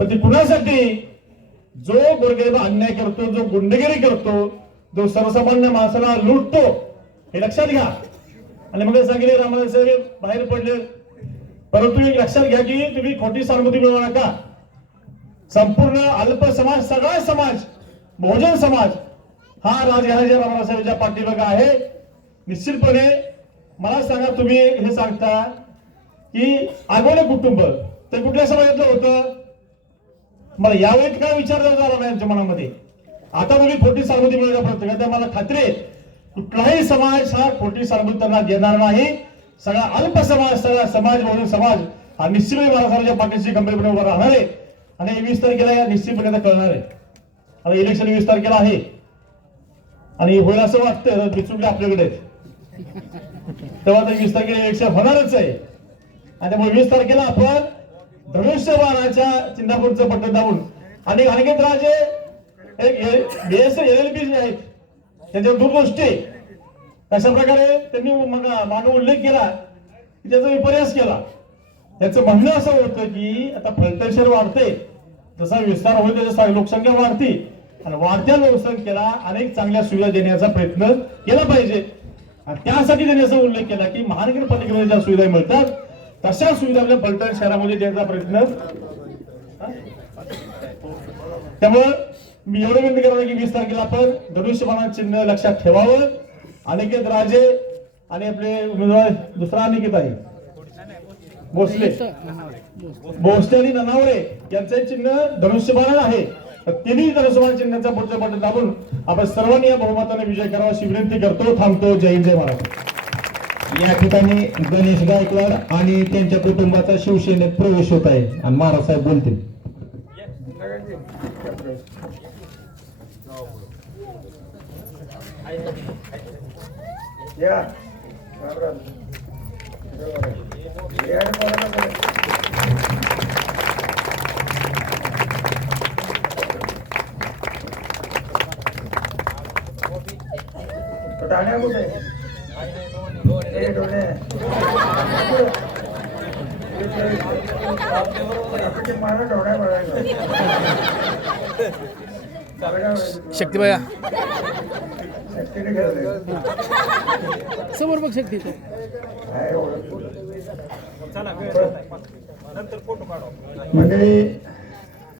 पण ती कुणासाठी? जो गोरगरीब अन्याय करतो, जो गुंडगिरी करतो, जो सर्वसामान्य माणसाला लुटतो, हे लक्षात घ्या. आणि मग सांगितले रामाराव साहेब बाहेर पडले, परंतु एक लक्षात घ्या की तुम्ही खोटी सहानुभूती मिळवू नका. संपूर्ण अल्प समाज, सगळा समाज, बहुजन समाज हा राजघराण्याच्या रामाराव साहेबांच्या पाठीमागे आहे. निश्चितपणे मला सांगा, तुम्ही हे सांगता की आगवणे कुटुंब ते कुठल्या समाजातलं होतं? मला यावेळी काय विचार झाला नाही यांच्या मनामध्ये. आता तुम्ही खोटी सहानुभूती मिळवण्याचा प्रयत्न करता. मला खात्री आहे कुठलाही समाज हा खोटी सहानुभूती त्यांना देणार नाही. सगळा अल्प समाज, सगळा समाज, बहुजन समाज हा निश्चितपणे महाराष्ट्राच्या पाठीशी गंभीरपणे उभा राहणार आहे. आणि 20 तारखेला या निश्चितपणे आता कळणार आहे. आता इलेक्शन 20 तारखेला आहे आणि होईल असं वाटतं बिचुकले आपल्याकडे, तेव्हा तर 20 तारखेला इलेक्शन होणारच आहे. आणि त्यामुळे 20 तारखेला आपण धनुष्यबाणाच्या चिन्हापूरचं बटन दाबून आणि अनेक राजे LLB जे आहेत त्यांच्या दूरदृष्टी कशा प्रकारे त्यांनी मागे उल्लेख केला की त्याचा विपर्यास केला. त्याचं म्हणणं असं होतं की आता फलटण शहर वाढते, जसा विस्तार होईल तसा लोकसंख्या वाढती आणि वाढत्या लोकसंख्येला अनेक चांगल्या सुविधा देण्याचा प्रयत्न केला पाहिजे. आणि त्यासाठी त्यांनी असा उल्लेख केला की महानगरपालिकेमध्ये ज्या सुविधा मिळतात तशा सुविधा आपल्या फलटण शहरामध्ये देण्याचा प्रयत्न. त्यामुळे मी एवढं विनंती करणार की 20 तारखेला आपण धनुष्यबाण चिन्ह लक्षात ठेवावं. अनिकेत राजे आणि आपले उमेदवार दुसरा अनिकेत आहे भोसले आणि ननावरे यांचे चिन्ह धनुष्यबाण आहे. तिन्ही धनुष्यबाण चिन्हाचा पुढचं बटन दाबून आपण सर्वांनी या बहुमताने विजय करावा अशी विनंती करतो. थांबतो. जय हिंद, जय महाराष्ट्र. या ठिकाणी गणेश गायकवाड आणि त्यांच्या कुटुंबाचा शिवसेनेत प्रवेश होत आहे आणि महाराज साहेब बोलतील. शक्तीबाया समोर बघ. शक्ती मंडळी